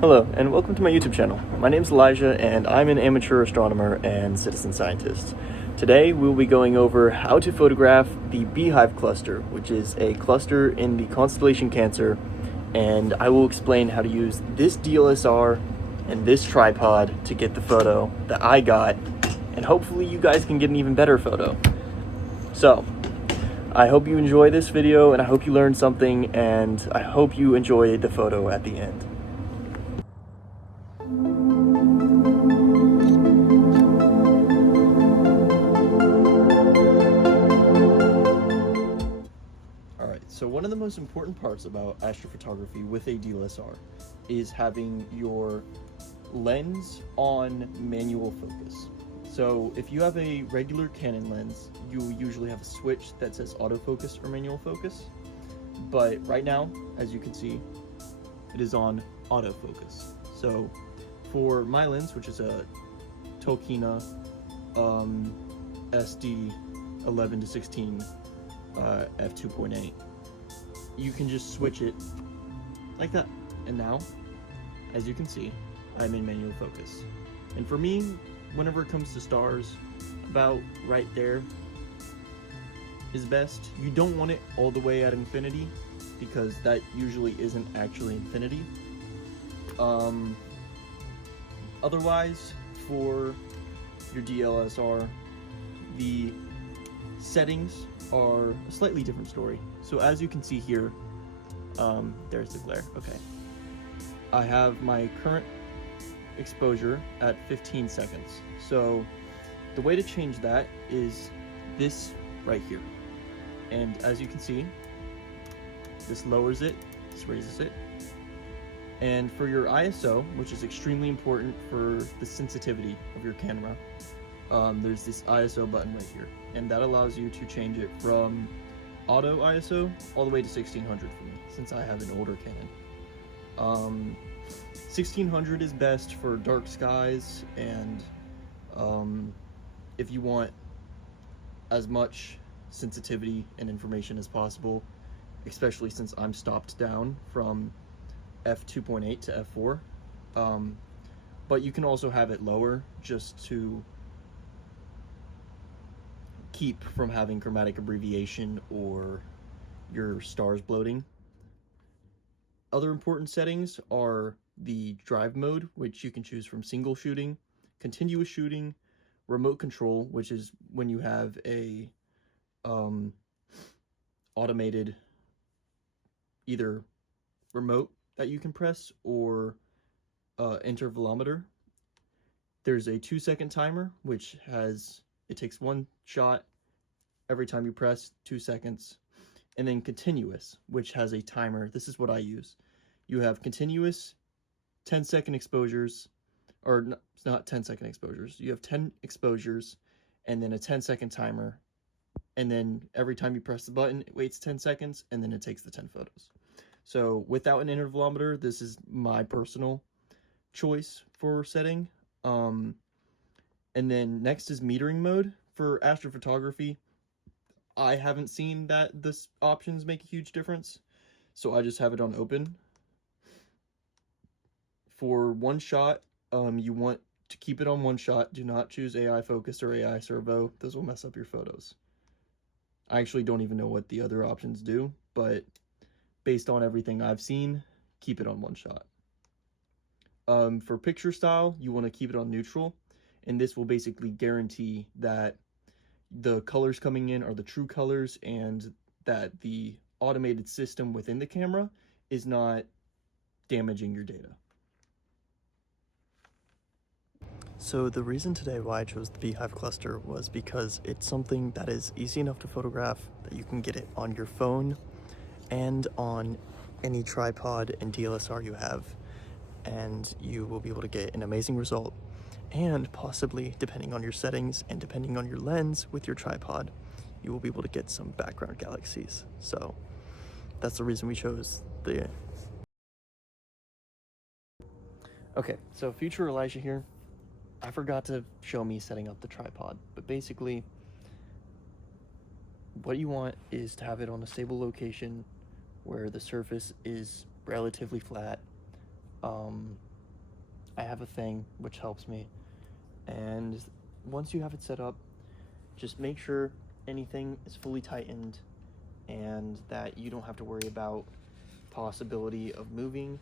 Hello, and welcome to my YouTube channel. My name is Elijah, and I'm an amateur astronomer and citizen scientist. Today, we'll be going over how to photograph the beehive cluster, which is a cluster in the constellation Cancer, and I will explain how to use this DLSR and this tripod to get the photo that I got, and hopefully you guys can get an even better photo. So, I hope you enjoy this video, and I hope you learned something, and I hope you enjoy the photo at the end. So one of the most important parts about astrophotography with a DLSR is having your lens on manual focus. So if you have a regular Canon lens, you usually have a switch that says autofocus or manual focus. But right now, as you can see, it is on autofocus. So for my lens, which is a Tokina SD 11 to 16 f2.8, you can just switch it like that. And now, as you can see, I'm in manual focus. And for me, whenever it comes to stars, about right there is best. You don't want it all the way at infinity, because that usually isn't actually infinity. Otherwise, for your DLSR, the settings are a slightly different story. So as you can see here, there's the glare. Okay, I have my current exposure at 15 seconds. So the way to change that is this right here. And as you can see, this lowers it, this raises it. And for your ISO, which is extremely important for the sensitivity of your camera, there's this ISO button right here, and that allows you to change it from auto ISO all the way to 1600 for me, since I have an older Canon. 1600 is best for dark skies, and if you want as much sensitivity and information as possible, especially since I'm stopped down from f2.8 to f4. But you can also have it lower just to keep from having chromatic abbreviation or your stars bloating. Other important settings are the drive mode, which you can choose from single shooting, continuous shooting, remote control, which is when you have a automated either remote that you can press or intervalometer. There's a 2-second timer, which it takes one shot every time you press, 2 seconds. And then continuous, which has a timer. This is what I use. You have continuous 10-second exposures, or not 10-second exposures. You have 10 exposures and then a 10-second timer. And then every time you press the button, it waits 10 seconds and then it takes the 10 photos. So without an intervalometer, this is my personal choice for setting. And then next is metering mode. For astrophotography, I haven't seen that this options make a huge difference, so I just have it on open. For one shot, you want to keep it on one shot. Do not choose AI focus or AI servo. Those will mess up your photos. I actually don't even know what the other options do, but based on everything I've seen, keep it on one shot. For picture style, you want to keep it on neutral, and this will basically guarantee that the colors coming in are the true colors and that the automated system within the camera is not damaging your data. So the reason today why I chose the beehive cluster was because it's something that is easy enough to photograph, that you can get it on your phone and on any tripod and DLSR you have, and you will be able to get an amazing result. And possibly, depending on your settings and depending on your lens with your tripod, you will be able to get some background galaxies. So that's the reason we chose the... Okay, so future Elijah here. I forgot to show me setting up the tripod, but basically what you want is to have it on a stable location where the surface is relatively flat. I have a thing which helps me. And once you have it set up, just make sure anything is fully tightened and that you don't have to worry about possibility of moving,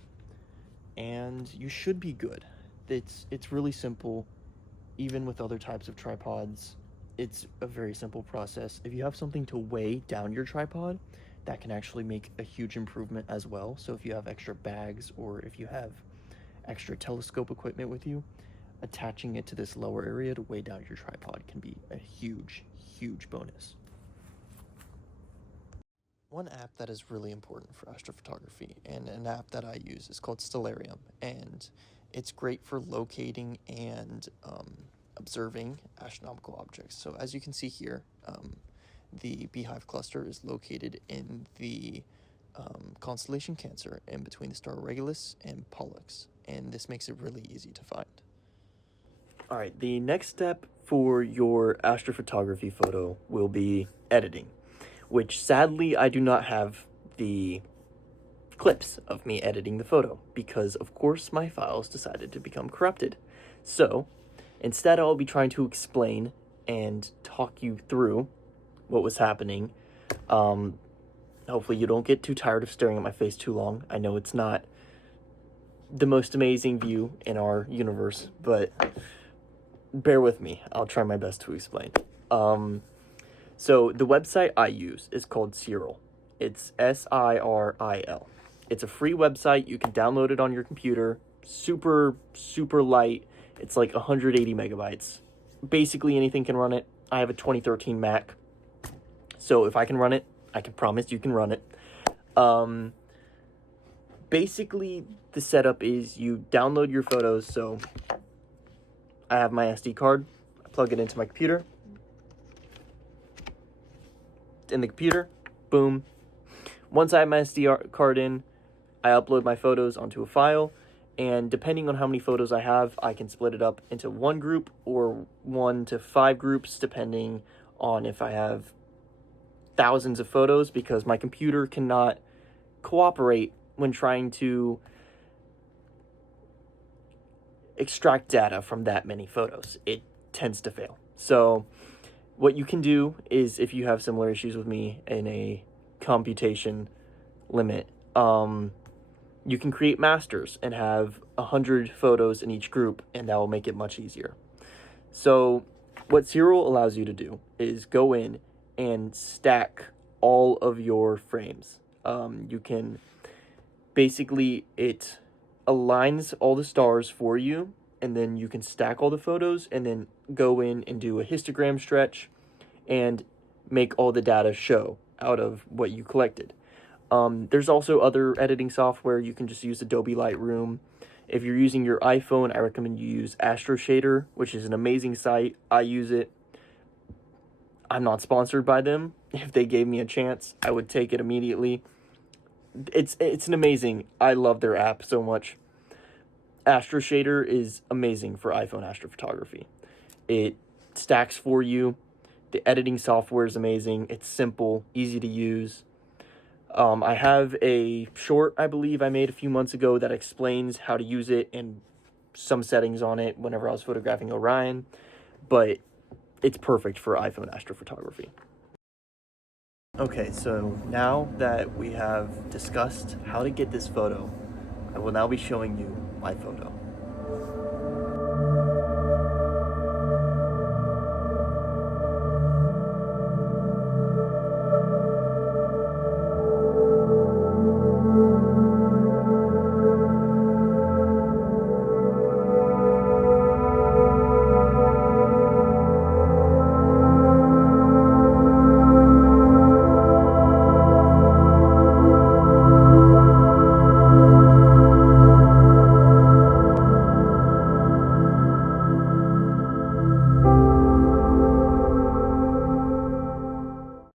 and you should be good. It's really simple. Even with other types of tripods, it's a very simple process. If you have something to weigh down your tripod, that can actually make a huge improvement as well. So if you have extra bags or if you have extra telescope equipment with you, attaching it to this lower area to weigh down your tripod can be a huge bonus. One app that is really important for astrophotography, and an app that I use, is called Stellarium, and it's great for locating and observing astronomical objects. So as you can see here, the beehive cluster is located in the constellation Cancer, in between the star Regulus and Pollux, and this makes it really easy to find. All right, the next step for your astrophotography photo will be editing, which sadly I do not have the clips of me editing the photo because of course my files decided to become corrupted. So instead I'll be trying to explain and talk you through what was happening. Hopefully you don't get too tired of staring at my face too long. I know it's not the most amazing view in our universe, but bear with me. I'll try my best to explain. So the website I use is called Siril. It's SIRIL. It's a free website. You can download it on your computer. Super light. It's like 180 megabytes. Basically anything can run it. I have a 2013 Mac. So if I can run it, I can promise you can run it. Basically the setup is you download your photos. So I have my SD card. I plug it into my computer. In the computer, boom. Once I have my SD card in, I upload my photos onto a file, and depending on how many photos I have, I can split it up into one group or 1 to 5 groups, depending on if I have thousands of photos, because my computer cannot cooperate when trying to extract data from that many photos. It tends to fail. So what you can do is, if you have similar issues with me in a computation limit, you can create masters and have 100 photos in each group, and that will make it much easier. So what Siril allows you to do is go in and stack all of your frames. You can basically, it aligns all the stars for you, and then you can stack all the photos and then go in and do a histogram stretch and make all the data show out of what you collected. There's also other editing software. You can just use Adobe Lightroom. If you're using your iPhone, I recommend you use Astroshader, which is an amazing site. I use it. I'm not sponsored by them. If they gave me a chance, I would take it immediately. It's an amazing. I love their app so much. Astroshader is amazing for iPhone astrophotography. It stacks for you. The editing software is amazing. It's simple, easy to use. I have a short, I believe I made a few months ago, that explains how to use it and some settings on it whenever I was photographing Orion, but it's perfect for iPhone astrophotography. Okay, so now that we have discussed how to get this photo, I will now be showing you my photo.